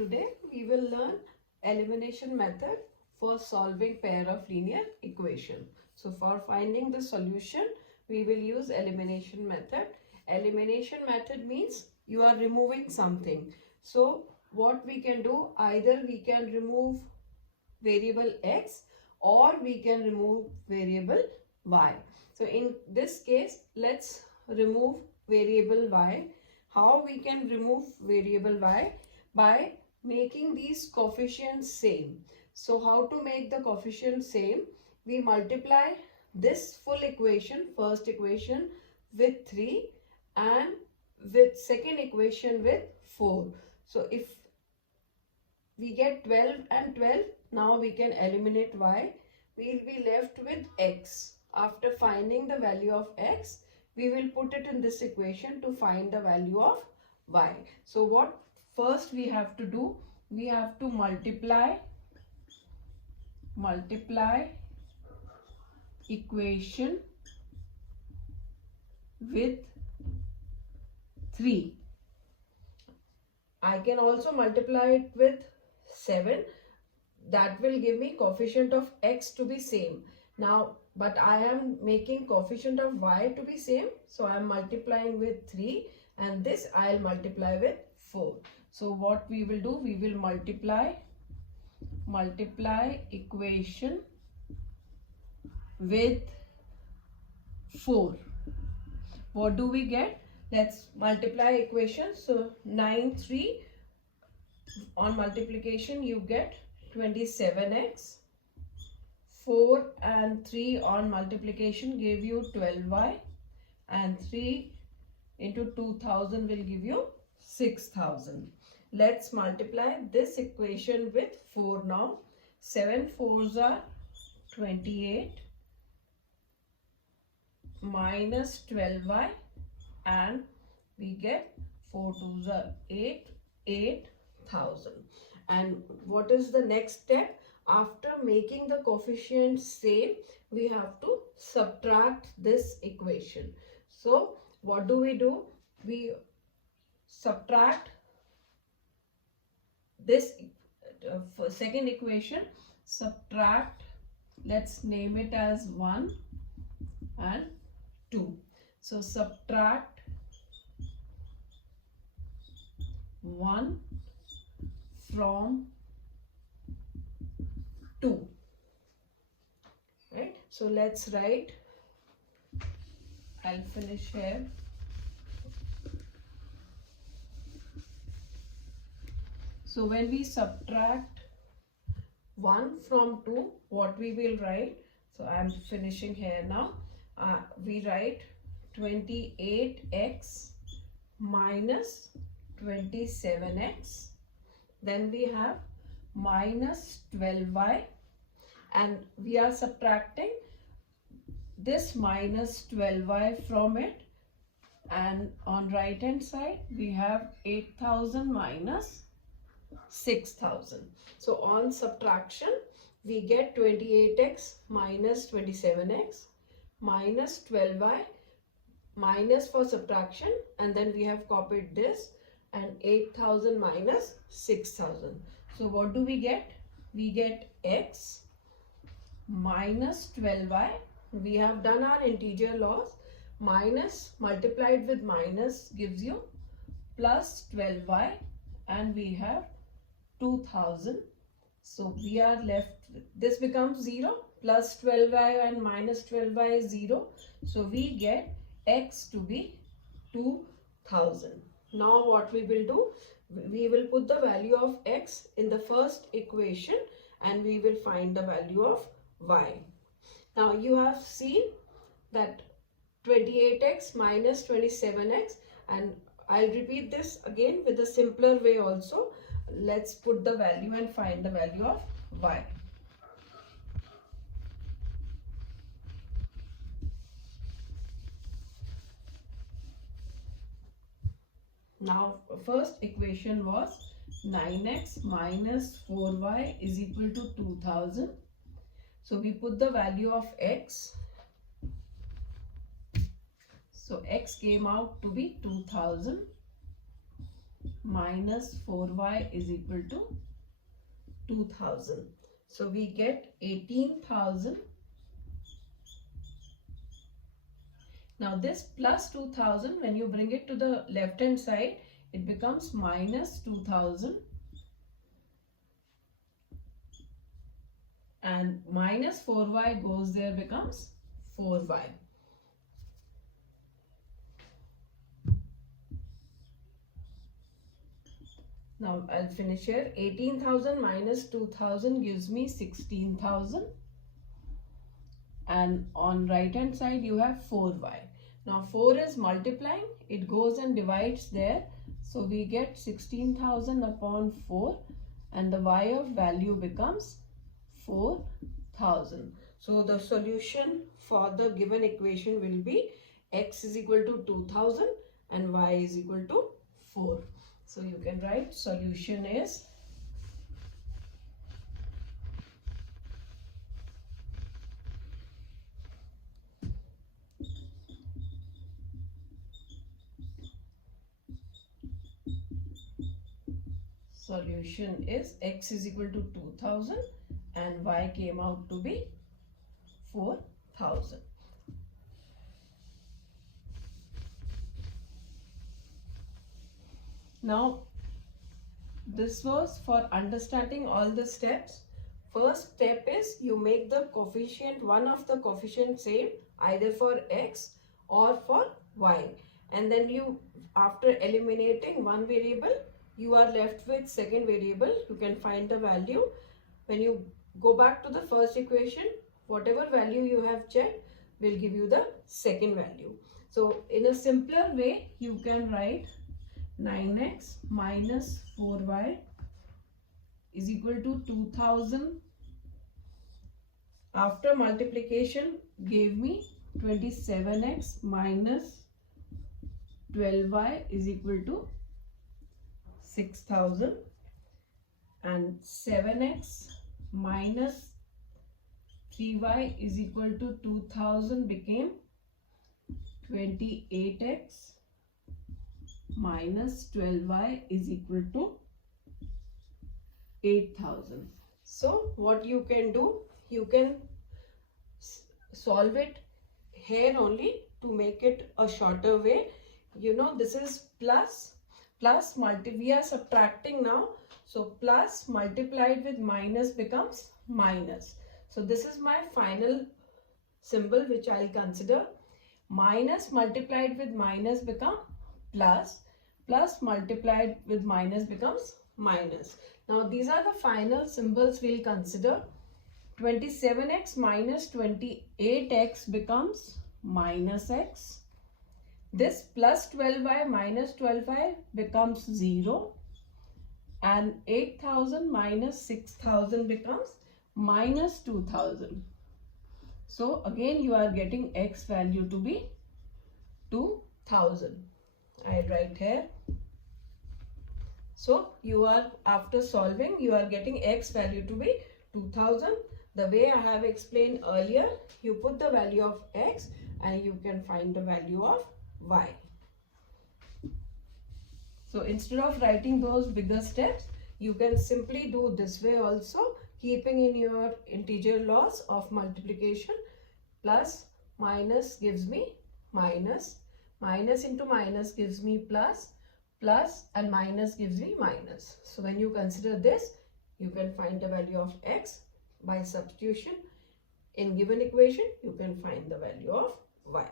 Today we will learn elimination method for solving pair of linear equation. So for finding the solution, we will use elimination method. Elimination method means you are removing something. So what we can do, either we can remove variable x or we can remove variable y. So in this case, let's remove variable y. How we can remove variable y? By making these coefficients same. So how to make the coefficient same? We multiply this full equation, first equation, with 3 and with second equation with 4. So if we get 12 and 12, now we can eliminate y. We will be left with x. After finding the value of x, we will put it in this equation to find the value of y. So what first we have to do? We have to multiply equation with 3. I can also multiply it with 7. That will give me coefficient of x to be same. Now, but I am making coefficient of y to be same. So I am multiplying with 3 and this I will multiply with 4. So what we will do? We will multiply equation with 4. What do we get? Let's multiply equation. So 9, 3 on multiplication you get 27x. 4 and 3 on multiplication give you 12y and 3 into 2000 will give you 6000. Let's multiply this equation with 4 now. 7 4s are 28 minus 12y and we get 4 2s are 8000. And what is the next step? After making the coefficient same, we have to subtract this equation. So what do? We subtract this second equation, subtract, let's name it as 1 and 2. So subtract 1 from 2. Right? So let's write. I'll finish here. So when we subtract 1 from 2, what we will write? So I'm finishing here now. We write 28x minus 27x. Then we have minus 12y and we are subtracting this minus 12y from it, and on right hand side we have 8000 minus 6000. So on subtraction we get 28x minus 27x minus 12y minus for subtraction, and then we have copied this, and 8000 minus 6000. So what do we get? We get x minus 12y. We have done our integer laws. Minus multiplied with minus gives you plus 12y and we have 2000. So we are left with, this becomes 0, plus 12y and minus 12y is 0. So we get x to be 2000. Now what we will do? We will put the value of x in the first equation and we will find the value of y. Now you have seen that 28x minus 27x, and I'll repeat this again with a simpler way also. Let's put the value and find the value of y. Now first equation was 9x minus 4y is equal to 2000. So we put the value of x. So x came out to be 2000 minus 4y is equal to 2000. So we get 18,000. Now this plus 2000, when you bring it to the left hand side, it becomes minus 2000. And minus 4y goes there, becomes 4y. Now I'll finish here. 18,000 minus 2,000 gives me 16,000. And on right hand side you have 4y. Now 4 is multiplying, it goes and divides there. So we get 16,000 upon 4 and the y of value becomes 4,000. So the solution for the given equation will be x is equal to 2000 and y is equal to 4. So you can write solution is x is equal to 2000 and y came out to be 4,000. Now this was for understanding all the steps. First step is you make the coefficient, one of the coefficient same either for x or for y, and then you, after eliminating one variable, you are left with second variable. You can find the value. When you go back to the first equation, whatever value you have checked will give you the second value. So in a simpler way, you can write 9x minus 4y is equal to 2000. After multiplication gave me 27x minus 12y is equal to 6,000, and 7x minus 3y is equal to 2000 became 28x minus 12y is equal to 8,000. So what you can do, you can solve it here only to make it a shorter way. You know, this is plus we are subtracting now, so plus multiplied with minus becomes minus. So this is my final symbol which I'll consider. Minus multiplied with minus become plus, plus multiplied with minus becomes minus. Now these are the final symbols we'll consider. 27x minus 28x becomes minus x. This plus 12y minus 12y becomes 0, and 8,000 minus 6,000 becomes minus 2,000. So again you are getting x value to be 2,000. I write here. So you are, after solving, you are getting x value to be 2,000. The way I have explained earlier, you put the value of x and you can find the value of y. So instead of writing those bigger steps, you can simply do this way also, keeping in your integer laws of multiplication. Plus minus gives me minus, minus into minus gives me plus, plus and minus gives me minus. So when you consider this, you can find the value of x by substitution. In given equation, you can find the value of y.